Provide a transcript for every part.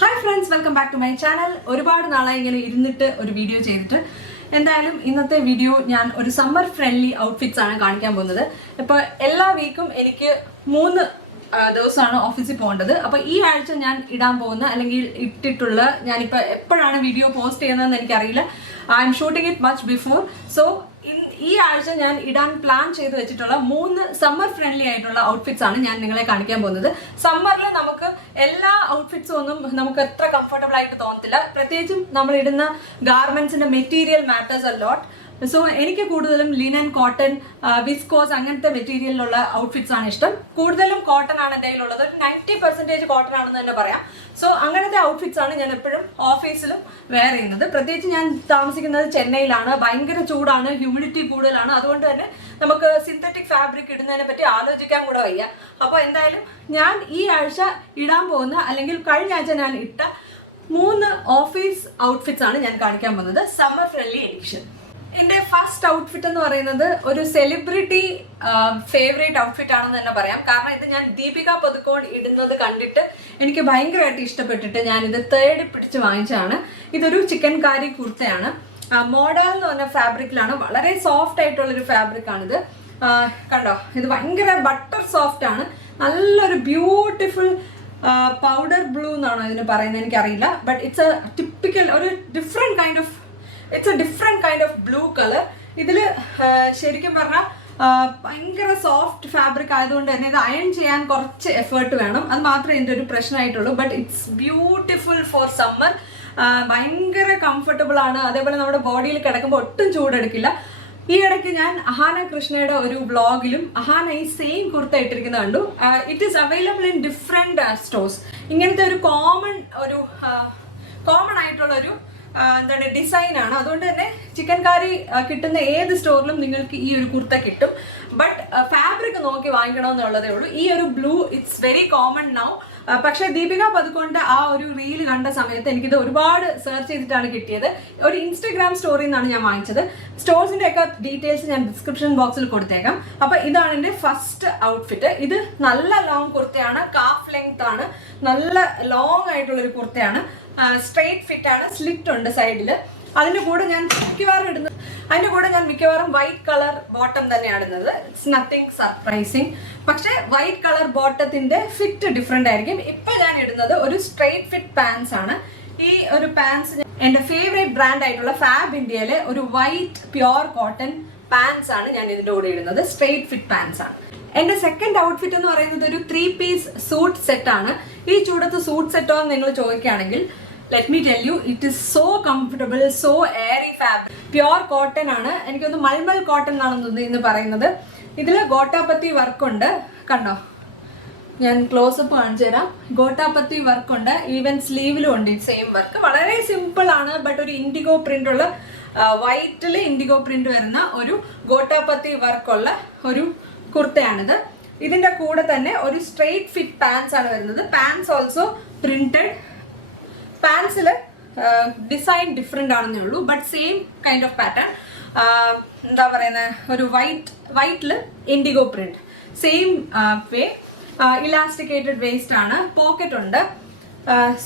Hi friends, welcome back to my channel. ഒരുപാട് നാളായി ഇങ്ങനെ ഇരുന്നിട്ട് ഒരു വീഡിയോ ചെയ്തിട്ട്. എന്തായാലും ഇന്നത്തെ വീഡിയോ ഞാൻ ഒരു സമ്മർ ഫ്രണ്ട്ലി ഔട്ട്ഫിറ്റ്സ് ആണ് കാണിക്കാൻ പോകുന്നത്. ഇപ്പോൾ എല്ലാ വീക്കും എനിക്ക് 3 ദിവസമാണ് ഓഫീസിൽ പോകേണ്ടത്. അപ്പോൾ ഈ ആഴ്ച ഞാൻ ഇടാൻ പോകുന്ന അല്ലെങ്കിൽ ഇട്ടിട്ടുള്ള, ഞാനിപ്പോൾ എപ്പോഴാണ് വീഡിയോ പോസ്റ്റ് ചെയ്യുന്നതെന്ന് എനിക്കറിയില്ല. I M shooting it much before. So ഈ ആഴ്ച ഞാൻ ഇടാൻ പ്ലാൻ ചെയ്ത് വെച്ചിട്ടുള്ള 3 സമ്മർ ഫ്രണ്ട്ലി ആയിട്ടുള്ള ഔട്ട്ഫിറ്റ്സ് ആണ് ഞാൻ നിങ്ങളെ കാണിക്കാൻ പോകുന്നത്. സമ്മറിൽ നമുക്ക് എല്ലാ ഔട്ട്ഫിറ്റ്സും ഒന്നും നമുക്ക് എത്ര കംഫർട്ടബിൾ ആയിട്ട് തോന്നത്തില്ല. പ്രത്യേകിച്ചും നമ്മൾ ഇടുന്ന ഗാർമെന്റ്സിന്റെ material matters a lot. So എനിക്ക് കൂടുതലും ലിനൻ, കോട്ടൺ, വിസ്കോസ് അങ്ങനത്തെ മെറ്റീരിയലിലുള്ള ഔട്ട്ഫിറ്റ്സ് ആണ് ഇഷ്ടം. കൂടുതലും കോട്ടൺ ആണ് എൻ്റെ കയ്യിലുള്ളത്. 90% കോട്ടൺ ആണെന്ന് തന്നെ പറയാം. സോ അങ്ങനത്തെ ഔട്ട്ഫിറ്റ്സ് ആണ് ഞാൻ എപ്പോഴും ഓഫീസിലും വെയർ ചെയ്യുന്നത്. പ്രത്യേകിച്ച് ഞാൻ താമസിക്കുന്നത് ചെന്നൈയിലാണ്. ഭയങ്കര ചൂടാണ്, ഹ്യൂമിഡിറ്റി കൂടുതലാണ്. അതുകൊണ്ട് തന്നെ നമുക്ക് സിന്തറ്റിക് ഫാബ്രിക് ഇടുന്നതിനെ പറ്റി ആലോചിക്കാൻ കൂടെ വയ്യ. അപ്പോൾ എന്തായാലും ഞാൻ ഈ ആഴ്ച ഇടാൻ പോകുന്ന, അല്ലെങ്കിൽ കഴിഞ്ഞ ആഴ്ച ഞാൻ ഇട്ട 3 ഓഫീസ് ഔട്ട്ഫിറ്റ്സ് ആണ് ഞാൻ കാണിക്കാൻ പോകുന്നത്, സമ്മർ ഫ്രണ്ട്ലി എഡിഷൻ. എൻ്റെ ഫസ്റ്റ് ഔട്ട്ഫിറ്റ് എന്ന് പറയുന്നത് ഒരു സെലിബ്രിറ്റി ഫേവറേറ്റ് ഔട്ട്ഫിറ്റ് ആണെന്ന് തന്നെ പറയാം. കാരണം ഇത് ഞാൻ ദീപിക പദുക്കോൺ ഇടുന്നത് കണ്ടിട്ട് എനിക്ക് ഭയങ്കരമായിട്ട് ഇഷ്ടപ്പെട്ടിട്ട് ഞാനിത് തേടി പിടിച്ച് വാങ്ങിച്ചതാണ്. ഇതൊരു ചിക്കൻ കാരി കുർത്തയാണ്. മോഡൽ എന്ന് പറഞ്ഞ ഫാബ്രിക്കിലാണ്. വളരെ സോഫ്റ്റ് ആയിട്ടുള്ളൊരു ഫാബ്രിക്കാണിത്. കണ്ടോ, ഇത് ഭയങ്കര ബട്ടർ സോഫ്റ്റ് ആണ്. നല്ലൊരു ബ്യൂട്ടിഫുൾ പൗഡർ ബ്ലൂ എന്നാണോ ഇതിന് പറയുന്നത്, എനിക്കറിയില്ല. ബട്ട് ഇറ്റ്സ് എ ടിപ്പിക്കൽ, ഒരു different kind of blue colour. ഇതിൽ ശരിക്കും പറഞ്ഞാൽ ഭയങ്കര സോഫ്റ്റ് ഫാബ്രിക് ആയതുകൊണ്ട് തന്നെ ഇത് അയൺ ചെയ്യാൻ കുറച്ച് എഫേർട്ട് വേണം. അത് മാത്രമേ ഇതിൻ്റെ ഒരു പ്രശ്നമായിട്ടുള്ളൂ. But it's beautiful for summer. ഭയങ്കര കംഫർട്ടബിൾ ആണ്. അതേപോലെ നമ്മുടെ ബോഡിയിൽ കിടക്കുമ്പോൾ ഒട്ടും ചൂടെടുക്കില്ല. ഈ ഇടയ്ക്ക് ഞാൻ അഹാന കൃഷ്ണയുടെ ഒരു വ്ളോഗിലും അഹാന ഈ സെയിം കുർത്ത ഇട്ടിരിക്കുന്നത് കണ്ടു. It is available in different stores. ഇങ്ങനത്തെ ഒരു കോമൺ ആയിട്ടുള്ള ഒരു എന്താണ് ഡിസൈൻ ആണ്. അതുകൊണ്ട് തന്നെ ചിക്കൻ കാരി കിട്ടുന്ന ഏത് സ്റ്റോറിലും നിങ്ങൾക്ക് ഈ ഒരു കുർത്ത കിട്ടും. ബട്ട് ഫാബ്രിക് നോക്കി വാങ്ങിക്കണമെന്നുള്ളതേ ഉള്ളൂ. ഈ ഒരു blue it's very common now. പക്ഷേ ദീപിക പദുക്കോണിന്റെ ആ ഒരു റീൽ കണ്ട സമയത്ത് എനിക്കിത് ഒരുപാട് സെർച്ച് ചെയ്തിട്ടാണ് കിട്ടിയത്. ഒരു ഇൻസ്റ്റഗ്രാം സ്റ്റോറിൽ നിന്നാണ് ഞാൻ വാങ്ങിച്ചത്. സ്റ്റോഴ്സിന്റെ ഒക്കെ ഡീറ്റെയിൽസ് ഞാൻ ഡിസ്ക്രിപ്ഷൻ ബോക്സിൽ കൊടുത്തേക്കാം. അപ്പൊ ഇതാണ് എൻ്റെ ഫസ്റ്റ് ഔട്ട്ഫിറ്റ്. ഇത് നല്ല ലോങ് കുർത്തയാണ്, കാഫ് ലെങ്ത് ആണ്, നല്ല ലോങ് ആയിട്ടുള്ള ഒരു കുർത്തയാണ്. സ്ട്രെയിറ്റ് ഫിറ്റ് ആണ്, സ്ലിറ്റ് ഉണ്ട് സൈഡിൽ. അതിന്റെ കൂടെ ഞാൻ മിക്കവാറും വൈറ്റ് കളർ ബോട്ടം തന്നെയാണ് ഇടുന്നത്. It's nothing surprising. പക്ഷേ വൈറ്റ് കളർ ബോട്ടത്തിന്റെ ഫിറ്റ് ഡിഫറെന്റ് ആയിരിക്കും. ഇപ്പൊ ഞാൻ ഇടുന്നത് ഒരു സ്ട്രെയിറ്റ് ഫിറ്റ് പാൻസ് ആണ്. ഈ ഒരു പാൻസ് എന്റെ ഫേവറേറ്റ് ബ്രാൻഡ് ആയിട്ടുള്ള ഫാബ് ഇന്ത്യയിലെ ഒരു വൈറ്റ് പ്യോർ കോട്ടൺ പാൻസ് ആണ് ഞാൻ ഇതിന്റെ കൂടെ ഇടുന്നത്. സ്ട്രെയിറ്റ് ഫിറ്റ് പാൻസ് ആണ്. എന്റെ സെക്കൻഡ് ഔട്ട്ഫിറ്റ് എന്ന് പറയുന്നത് ഒരു 3 പീസ് സൂട്ട് സെറ്റ് ആണ്. ഈ ചൂടത്ത് സൂട്ട് സെറ്റോ എന്ന് നിങ്ങൾ ചോദിക്കുകയാണെങ്കിൽ, let me tell you, it is so comfortable, so airy fabric. Pure cotton ആണ്. എനിക്കൊന്ന് മൽമൽ കോട്ടൺ ആണെന്ന് ഇന്ന് പറയുന്നത്. ഇതിൽ ഗോട്ടാപത്തി വർക്ക് ഉണ്ട്. കണ്ടോ, ഞാൻ ക്ലോസപ്പ് കാണിച്ചു തരാം. ഗോട്ടാപത്തി വർക്ക് ഉണ്ട്. ഈവൻ സ്ലീവിലും ഉണ്ട് സെയിം വർക്ക്. വളരെ സിമ്പിൾ ആണ്. ബട്ട് ഒരു ഇൻഡിഗോ പ്രിന്റ് ഉള്ള, വൈറ്റിൽ ഇൻഡിഗോ പ്രിന്റ് വരുന്ന ഒരു ഗോട്ടാപത്തി വർക്കുള്ള ഒരു കുർത്തയാണിത്. ഇതിന്റെ കൂടെ തന്നെ ഒരു സ്ട്രെയിറ്റ് ഫിറ്റ് പാൻസ് ആണ് വരുന്നത്. Pants also printed. പാൻസിൽ ഡിസൈൻ ഡിഫറെൻ്റ് ആണെന്നേ ഉള്ളൂ. But same kind of pattern. എന്താ പറയുന്നത്, ഒരു വൈറ്റിൽ indigo print, same way. Elasticated waist ആണ്. പോക്കറ്റ് ഉണ്ട്.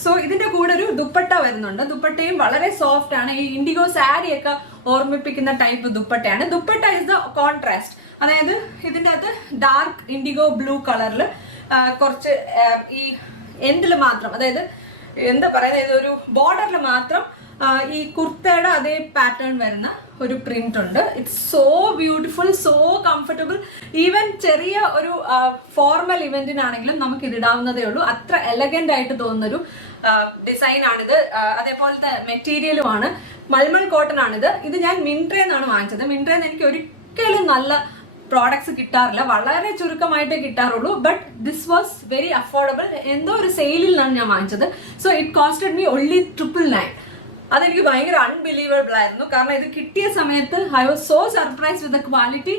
സോ ഇതിന്റെ കൂടെ ഒരു ദുപ്പട്ട വരുന്നുണ്ട്. ദുപ്പട്ടയും വളരെ സോഫ്റ്റ് ആണ്. ഈ ഇൻഡിഗോ സാരിയൊക്കെ ഓർമ്മിപ്പിക്കുന്ന ടൈപ്പ് ദുപ്പട്ടയാണ്. Dupatta is the contrast. അതായത് ഇതിൻ്റെ അകത്ത് ഡാർക്ക് ഇൻഡിഗോ ബ്ലൂ കളറിൽ കുറച്ച് ഈ എൻഡിൽ മാത്രം, അതായത് എന്താ പറയുന്നത്, ഇതൊരു ബോർഡറിൽ മാത്രം ഈ കുർത്തയുടെ അതേ പാറ്റേൺ വരുന്ന ഒരു പ്രിന്റ് ഉണ്ട്. It's so beautiful, so comfortable. Even ചെറിയ ഒരു ഫോർമൽ ഇവന്റിനാണെങ്കിലും നമുക്ക് ഇതിടാവുന്നതേ ഉള്ളൂ. അത്ര എലഗന്റ് ആയിട്ട് തോന്നുന്നൊരു ഡിസൈൻ ആണിത്. അതേപോലത്തെ മെറ്റീരിയലുമാണ്. മൽമൽ കോട്ടൺ ആണിത്. ഇത് ഞാൻ മിൻട്രയെന്നാണ് വാങ്ങിച്ചത്. മിൻട്രയെന്ന് എനിക്ക് ഒരിക്കലും നല്ല പ്രോഡക്ട്സ് കിട്ടാറില്ല. വളരെ ചുരുക്കമായിട്ടേ കിട്ടാറുള്ളൂ. But this was very affordable. എന്തോ ഒരു സെയിലിലാണ് ഞാൻ വാങ്ങിച്ചത്. So it costed me only 999. അതെനിക്ക് ഭയങ്കര അൺബിലീവബിൾ ആയിരുന്നു. കാരണം ഇത് കിട്ടിയ സമയത്ത് I was so surprise with the quality.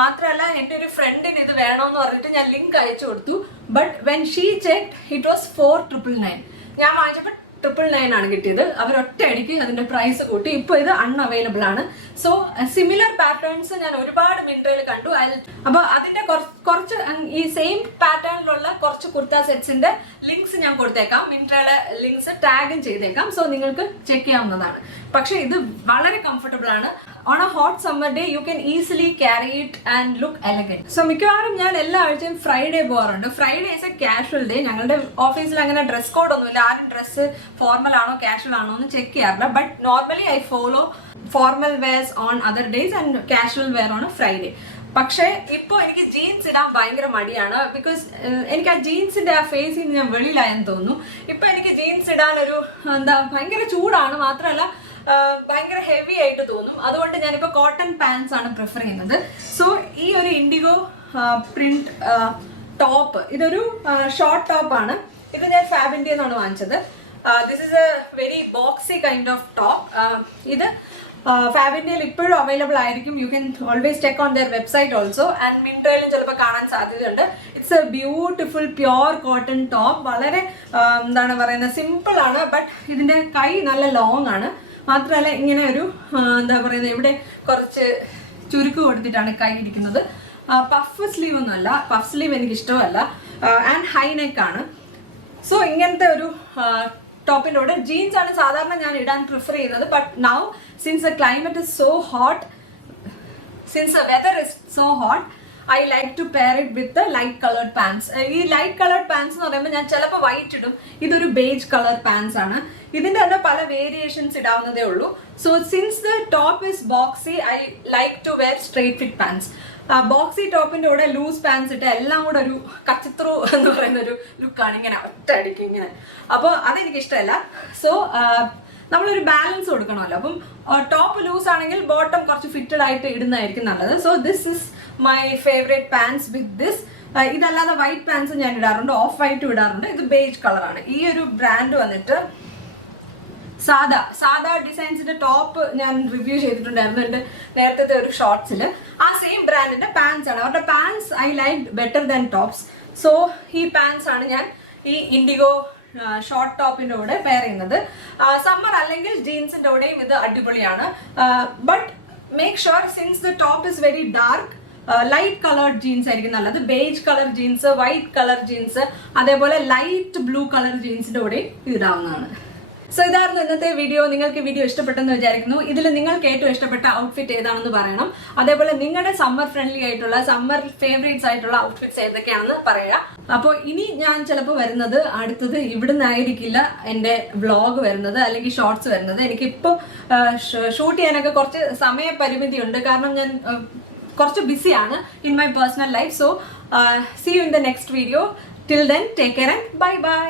മാത്രമല്ല, എൻ്റെ ഒരു ഫ്രണ്ടിന് ഇത് വേണമെന്ന് പറഞ്ഞിട്ട് ഞാൻ ലിങ്ക് അയച്ചു കൊടുത്തു. But when she checked it was 4999. ഞാൻ വാങ്ങിച്ചപ്പോൾ 999 ആണ് കിട്ടിയത്. അവർ ഒറ്റയടിക്ക് അതിന്റെ പ്രൈസ് കൂട്ടി. ഇപ്പോൾ ഇത് അൺഅവൈലബിൾ ആണ്. സോ സിമിലർ പാറ്റേൺസ് ഞാൻ ഒരുപാട് മിന്ത്രയിൽ കണ്ടു. അപ്പോൾ അതിന്റെ കുറച്ച് ഈ സെയിം പാറ്റേണിലുള്ള കുറച്ച് കുർത്ത സെറ്റ്സിന്റെ ലിങ്ക്സ് ഞാൻ കൊടുത്തേക്കാം. മിന്ത്രയുടെ ലിങ്ക്സ് ടാഗും ചെയ്തേക്കാം. സോ നിങ്ങൾക്ക് ചെക്ക് ചെയ്യാവുന്നതാണ്. പക്ഷെ ഇത് വളരെ കംഫർട്ടബിൾ ആണ്. On A hot summer day you can easily carry it and look elegant. So മിക്കവാറും ഞാൻ എല്ലാ ആഴ്ചയും ഫ്രൈഡേ പോകാറുണ്ട്. Friday is A casual day. ഞങ്ങളുടെ ഓഫീസിൽ അങ്ങനെ ഡ്രസ് കോഡ് ഒന്നുമില്ല. ആരും ഡ്രസ്സ് ഫോർമൽ ആണോ കാഷ്വൽ ആണോ എന്ന് ചെക്ക് ചെയ്യാറില്ല. But normally I follow formal wears on other days and casual wear on a Friday. പക്ഷേ ഇപ്പോൾ എനിക്ക് ജീൻസ് ഇടാൻ ഭയങ്കര മടിയാണ്. ബിക്കോസ് എനിക്ക് ആ ജീൻസിന്റെ ആ ഫേസിൽ നിന്ന് ഞാൻ വെളിയിലായെന്ന് തോന്നുന്നു. ഇപ്പൊ എനിക്ക് ജീൻസ് ഇടാനൊരു ഭയങ്കര ചൂടാണ്. മാത്രമല്ല ഭയങ്കര ഹെവി ആയിട്ട് തോന്നും. അതുകൊണ്ട് ഞാനിപ്പോൾ കോട്ടൺ പാൻസ് ആണ് പ്രിഫർ ചെയ്യുന്നത്. സോ ഈ ഒരു ഇൻഡിഗോ പ്രിന്റ് ടോപ്പ്, ഇതൊരു ഷോർട്ട് ടോപ്പ് ആണ്. ഇത് ഞാൻ ഫാബിൻ്റെ നിന്നാണ് വാങ്ങിച്ചത്. This is a very boxy kind of top. ഇത് ഫാബിൻ്റെയിൽ ഇപ്പോഴും അവൈലബിൾ ആയിരിക്കും. You can always check on their website also. And മിന്ത്രയിലും ചിലപ്പോൾ കാണാൻ സാധ്യതയുണ്ട്. It's a beautiful pure cotton top. വളരെ എന്താണ് പറയുന്നത്, സിമ്പിൾ ആണ്. ബട്ട് ഇതിൻ്റെ കൈ നല്ല ലോങ് ആണ്. മാത്രമല്ല ഇങ്ങനെ ഒരു എന്താ പറയുന്നത്, ഇവിടെ കുറച്ച് ചുരുക്ക് കൊടുത്തിട്ടാണ് കൈ ഇരിക്കുന്നത്. പഫ് സ്ലീവ് ഒന്നുമല്ല. പഫ് സ്ലീവ് എനിക്ക് ഇഷ്ടമല്ല. ആൻഡ് ഹൈ നെക്ക് ആണ്. സോ ഇങ്ങനത്തെ ഒരു ടോപ്പിൻ്റെ കൂടെ ജീൻസ് ആണ് സാധാരണ ഞാൻ ഇടാൻ പ്രിഫർ ചെയ്യുന്നത്. But now since the climate is so hot, since the weather is so hot, I like to pair it with light coloured pants. ഈ ലൈറ്റ് കളേർഡ് പാൻസ് എന്ന് പറയുമ്പോൾ ഞാൻ ചിലപ്പോൾ വൈറ്റ് ഇടും. ഇതൊരു ബേജ് കളർ പാൻസ് ആണ്. ഇതിൻ്റെ തന്നെ പല വേരിയേഷൻസ് ഇടാവുന്നതേ ഉള്ളൂ. So since the top is boxy, I like to wear straight fit pants. Boxy ടോപ്പിൻ്റെ കൂടെ ലൂസ് പാൻസ് ഇട്ട് എല്ലാം കൂടെ ഒരു കച്ചിത്രൂ എന്ന് പറയുന്ന ഒരു ലുക്കാണ്. ഇങ്ങനെ ഒറ്റയടിക്കും ഇങ്ങനെ. അപ്പോൾ അതെനിക്ക് ഇഷ്ടമല്ല. സോ നമ്മളൊരു ബാലൻസ് കൊടുക്കണമല്ലോ. അപ്പം ടോപ്പ് ലൂസ് ആണെങ്കിൽ ബോട്ടം കുറച്ച് ഫിറ്റഡ് ആയിട്ട് ഇടുന്നതായിരിക്കും നല്ലത്. So this is my favourite pants with this. ഇതല്ലാതെ വൈറ്റ് പാൻസ് ഞാൻ ഇടാറുണ്ട്, ഓഫ് വൈറ്റും ഇടാറുണ്ട്. ഇത് ബേജ് കളറാണ്. ഈ ഒരു ബ്രാൻഡ് വന്നിട്ട് സാദാ ഡിസൈൻസിന്റെ ടോപ്പ് ഞാൻ റിവ്യൂ ചെയ്തിട്ടുണ്ടായിരുന്നു എൻ്റെ നേരത്തെ ഒരു ഷോർട്സിൽ. ആ സെയിം ബ്രാൻഡിന്റെ പാൻസ് ആണ്. അവരുടെ pants I like better than tops. So ഈ പാൻസ് ആണ് ഞാൻ ഈ ഇൻഡിഗോ ഷോർട്ട് ടോപ്പിന്റെ കൂടെ പെയർ ചെയ്യുന്നത്. സമ്മർ അല്ലെങ്കിൽ ജീൻസിന്റെ കൂടെയും ഇത് അടിപൊളിയാണ്. But make sure since the top is very dark, light coloured jeans ആയിരിക്കും നല്ലത്. Beige colour jeans, white colour jeans, അതേപോലെ ലൈറ്റ് ബ്ലൂ കളർ ജീൻസിന്റെ കൂടെയും ഇടാവുന്നതാണ്. സോ ഇതായിരുന്നു ഇന്നത്തെ വീഡിയോ. നിങ്ങൾക്ക് വീഡിയോ ഇഷ്ടപ്പെട്ടെന്ന് വിചാരിക്കുന്നു. ഇതിൽ നിങ്ങൾക്ക് ഏറ്റവും ഇഷ്ടപ്പെട്ട ഔട്ട്ഫിറ്റ് ഏതാണെന്ന് പറയണം. അതേപോലെ നിങ്ങളുടെ സമ്മർ ഫ്രണ്ട്ലി ആയിട്ടുള്ള, സമ്മർ ഫേവറേറ്റ്സ് ആയിട്ടുള്ള ഔട്ട്ഫിറ്റ്സ് ഏതൊക്കെയാണെന്ന് പറയുക. അപ്പോൾ ഇനി ഞാൻ ചിലപ്പോൾ വരുന്നത് അടുത്തത് ഇവിടുന്ന് ആയിരിക്കില്ല എൻ്റെ വ്ളോഗ് വരുന്നത് അല്ലെങ്കിൽ ഷോർട്സ് വരുന്നത്. എനിക്കിപ്പോൾ ഷൂട്ട് ചെയ്യാനൊക്കെ കുറച്ച് സമയപരിമിതി ഉണ്ട്. കാരണം ഞാൻ കുറച്ച് ബിസിയാണ് in my personal life. So see you in the next video. Till then take care and bye by.